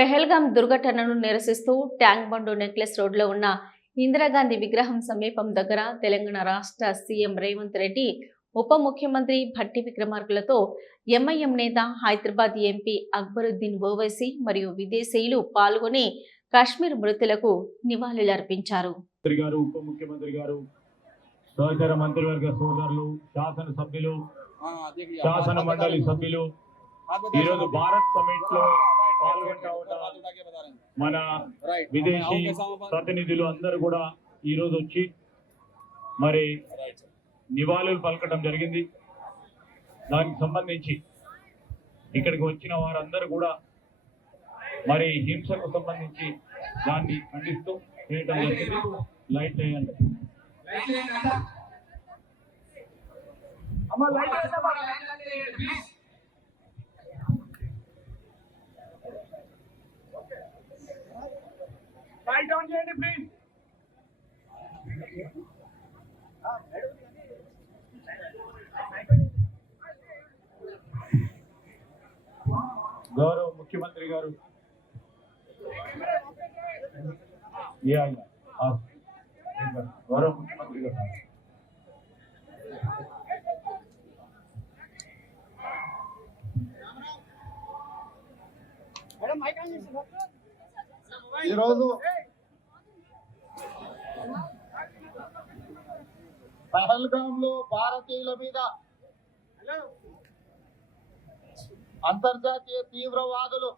పెహల్గాం దుర్ఘటనను నిరసిస్తూ ట్యాంక్ బండు నెక్లెస్ రోడ్లో ఉన్న ఇందిరాగాంధీ విగ్రహం సమీపం దగ్గర తెలంగాణ రాష్ట్ర సీఎం రేవంత్ రెడ్డి ఉప ముఖ్యమంత్రి భట్టి విక్రమార్కులతో ఎంఐఎం నేత హైదరాబాద్ ఎంపీ అక్బరుద్దీన్ ఓవైసీ మరియు విదేశీయులు పాల్గొని కాశ్మీర్ మృతులకు నివాళులర్పించారు. మంత్రి గారు ఉప ముఖ్యమంత్రి గారు సహచర మంత్రివర్గ సోదరులు శాసనసభ్యులు శాసన మండలి సభ్యులు ఈరోజు భారత్ సమిట్లో మన విదేశీ ప్రతినిధులు అందరూ కూడా ఈ రోజు వచ్చి మరి నివాళులు పలకడం జరిగింది. దానికి సంబంధించి ఇక్కడికి వచ్చిన వారందరూ కూడా మరి హింసకు సంబంధించి దాన్ని ఖండిస్తూ చేయడం. జరిగింది లైట్ వేయండి Lie down చేయండి ప్లీజ్ గౌరవ ముఖ్యమంత్రి గారు. గౌరవ ముఖ్యమంత్రి గారు. ఈరోజు పహల్గాంలో భారతీయుల మీద అంతర్జాతీయ తీవ్రవాదులు.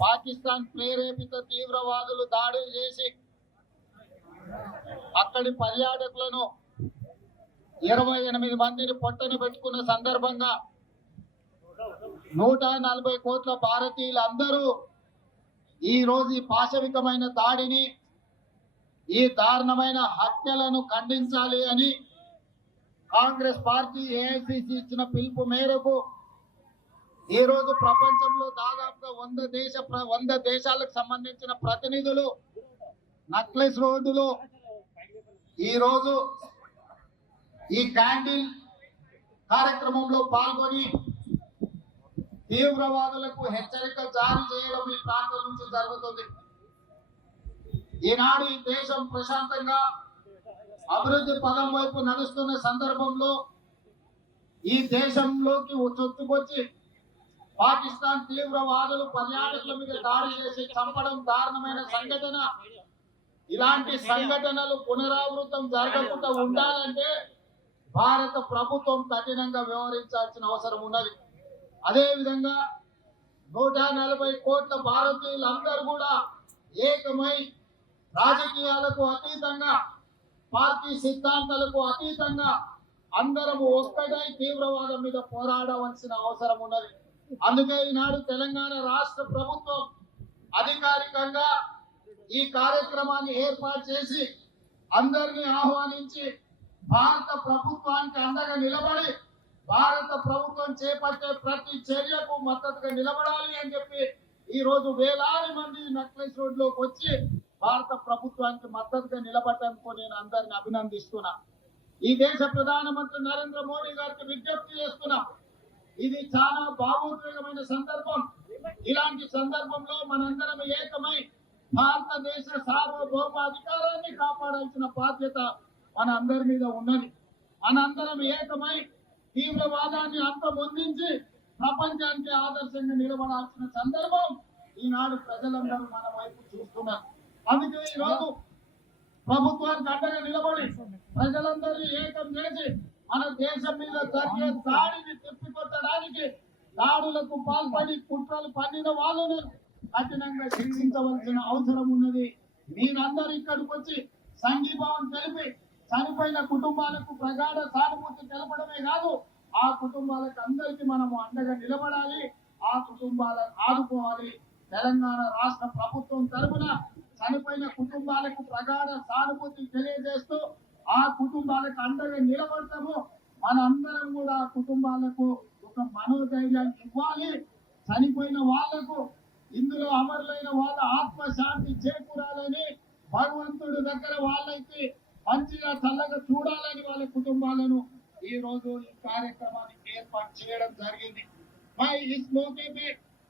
పాకిస్తాన్ ప్రేరేపిత తీవ్రవాదులు దాడులు చేసి అక్కడి పర్యాటకులను ఇరవై ఎనిమిది మందిని పొట్టను పెట్టుకున్న సందర్భంగా నూట నలభై కోట్ల భారతీయులు అందరూ ఈ రోజు ఈ పాశవికమైన దాడిని ఈ దారుణమైన హత్యలను ఖండించాలి అని కాంగ్రెస్ పార్టీ ఏఐసిసి ఇచ్చిన పిలుపు మేరకు ఈ రోజు ప్రపంచంలో దాదాపుగా వంద దేశ ప్ర- వంద దేశాలకు సంబంధించిన ప్రతినిధులు నక్లెస్ రోడ్డులో ఈ రోజు ఈ క్యాండిల్ కార్యక్రమంలో పాల్గొని తీవ్రవాదులకు హెచ్చరిక జారీ చేయడం ఈ ప్రాంతం నుంచి జరుగుతుంది. ఈనాడు ఈ దేశం ప్రశాంతంగా అభివృద్ధి పదం వైపు నడుస్తున్న సందర్భంలో ఈ దేశంలోకి చొత్తుకొచ్చి పాకిస్తాన్ తీవ్రవాదులు పర్యాటకుల మీద దాడి చేసి చంపడం దారుణమైన సంఘటన. ఇలాంటి సంఘటనలు పునరావృతం జరగకుండా ఉండాలంటే భారత ప్రభుత్వం కఠినంగా వ్యవహరించాల్సిన అవసరం ఉన్నది. అదే విధంగా నూట నలభై కోట్ల భారతీయులందరూ కూడా ఏకమై రాజకీయాలకు అతీతంగా పార్టీ సిద్ధాంతాలకు అతీతంగా అందరము ఒక్కటై తీవ్రవాదం మీద పోరాడవలసిన అవసరం ఉన్నది. అందుకే ఈనాడు తెలంగాణ రాష్ట్ర ప్రభుత్వం అధికారికంగా ఈ కార్యక్రమాన్ని ఏర్పాటు చేసి అందరినీ ఆహ్వానించి భారత ప్రభుత్వానికి అండగా నిలబడి భారత ప్రభుత్వం చేపట్టే ప్రతి చర్యకు మద్దతుగా నిలబడాలి అని చెప్పి ఈ రోజు వేలాది మంది నక్లెస్ రోడ్లోకి వచ్చి భారత ప్రభుత్వానికి మద్దతుగా నిలబడటానికి నేను అందరిని అభినందిస్తున్నా. ఈ దేశ ప్రధానమంత్రి నరేంద్ర మోడీ గారికి విజ్ఞప్తి చేస్తున్నా. ఇది చాలా భావోద్వేగమైన సందర్భం. ఇలాంటి సందర్భంలో మనందరం ఏకమై భారతదేశ సార్వభౌమ అధికారాన్ని కాపాడాల్సిన బాధ్యత మన అందరి మీద ఉన్నది. మనందరం ఏకమై తీవ్రవాదాన్ని అంతమొందించి ప్రపంచానికి ఆదర్శంగా నిలబడాల్సిన సందర్భం ఈనాడు ప్రజలందరూ మన వైపు చూస్తున్నారు. అందుకే ఈ రోజు ప్రభుత్వానికి అండగా నిలబడి ప్రజలందరినీ ఏకం చేసి మన దేశం మీద జరిగే దాడిని తిప్పికొట్టడానికి దాడులకు పాల్పడి కుట్రలు పండిన వాళ్ళను కఠినంగా శిక్షించవలసిన అవసరం ఉన్నది. మీరందరూ ఇక్కడికి వచ్చి సంఘీభావం తెలిపి చనిపోయిన కుటుంబాలకు ప్రగాఢ సానుభూతి తెలపడమే కాదు ఆ కుటుంబాలకు అందరికీ మనము అండగా నిలబడాలి ఆ కుటుంబాలను ఆదుకోవాలి. తెలంగాణ రాష్ట్ర ప్రభుత్వం తరపున ప్రగాఢ సానుభూతి తెలియజేస్తూ ఆ కుటుంబాలకు అండగా నిలబడతాము మనందరం కూడా ఆ కుటుంబాలకు ఒక మనోధైర్యాన్ని ఇవ్వాలి చనిపోయిన వాళ్లకు ఇందులో అమరులైన వాళ్ళ ఆత్మశాంతి చేకూరాలని భగవంతుడి దగ్గర వాళ్ళకి మంచిగా చల్లగా చూడాలని వాళ్ళ కుటుంబాలను ఈ రోజు ఈ కార్యక్రమాన్ని ఏర్పాటు చేయడం జరిగింది मैं इस मौके पे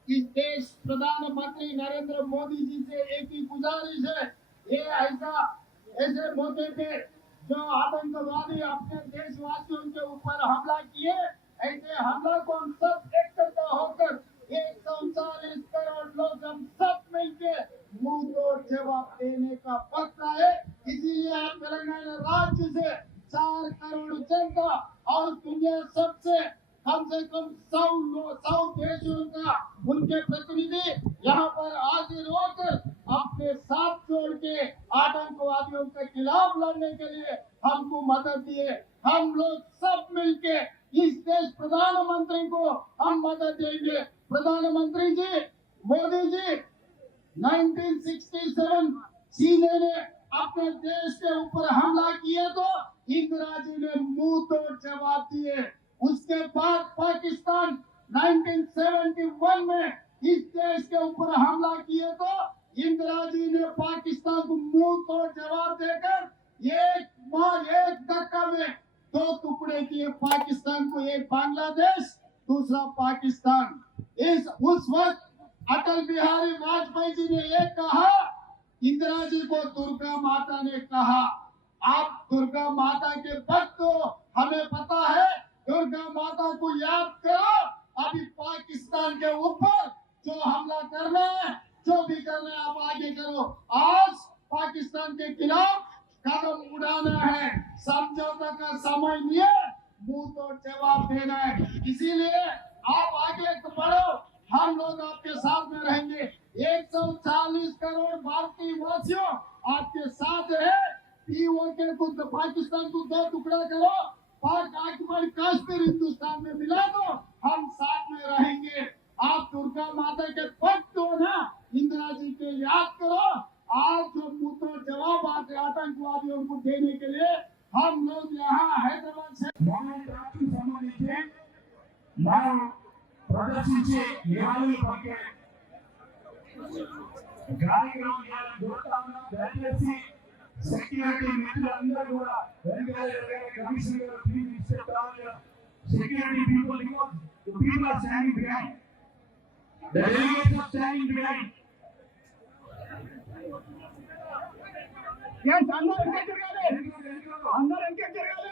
इस देश प्रधानमंत्री नरेंद्र मोदी जी से एक ही गुजारिश है ये ऐसा, ऐसे मौके पे जो आतंकवादी अपने देशवासियों के ऊपर हमला किए, ऐसे हमला को हम सब एकत्र होकर एक सौ उनचालीस करोड़ लोग हम सब मिलके मुँह तोड़ जवाब देने का वक्त है इसीलिए आप तेलंगाना राज्य से चार करोड़ जनता और दुनिया सबसे कम से कम सौ सौ देशों का उनके प्रतिनिधि यहाँ पर हाजिर होकर अपने साथ जोड़ के आतंकवादियों के खिलाफ लड़ने के लिए हमको मदद दिए। हम लोग सब मिलके इस देश प्रधानमंत्री को हम मदद देंगे। प्रधानमंत्री जी, मोदी जी 1967 सीने ने अपने देश के ऊपर हमला किया तो इंदिरा जी ने मुँह तोड़ जवाब दिए। उसके बाद पाकिस्तान 1971 में इस देश के ऊपर हमला किए तो इंदिरा जी ने पाकिस्तान को मुँह तोड़ जवाब देकर एक मार एक धक्का में दो टुकड़े किए पाकिस्तान को, एक बांग्लादेश, दूसरा पाकिस्तान। इस उस वक्त अटल बिहारी वाजपेयी जी ने एक कहा इंदिरा जी को दुर्गा माता ने कहा, आप दुर्गा माता के भक्त हो, हमें पता है, दुर्गा माता को याद करो, अभी पाकिस्तान के ऊपर जो हमला करना है जो भी करना है आज पाकिस्तान के खिलाफ कदम उड़ाना है। समझौता का समय है। मुँह तो जवाब देना है। इसीलिए आप आगे बढ़ो। हम लोग आपके साथ में रहेंगे। 140 करोड़ भारतीय वासियों आपके साथ है। पीओके को तो पाकिस्तान को दो टुकड़ा करो। पाक आक्रमण कश्मीर हिंदुस्तान में मिला दो। हम साथ में रहेंगे। आप दुर्गा माता के మనం ప్రదర్శించే నివాళులు పంపే కార్యక్రమం ఇవాళ దయచేసి సెక్యూరిటీ మిత్రులందరూ కూడా Venkateswara garu commissioner garu please inspect security people the people the delegates are standing behind అందరూ వెనక్కి జరగాలి అందరూ వెనక్కి జరగాలి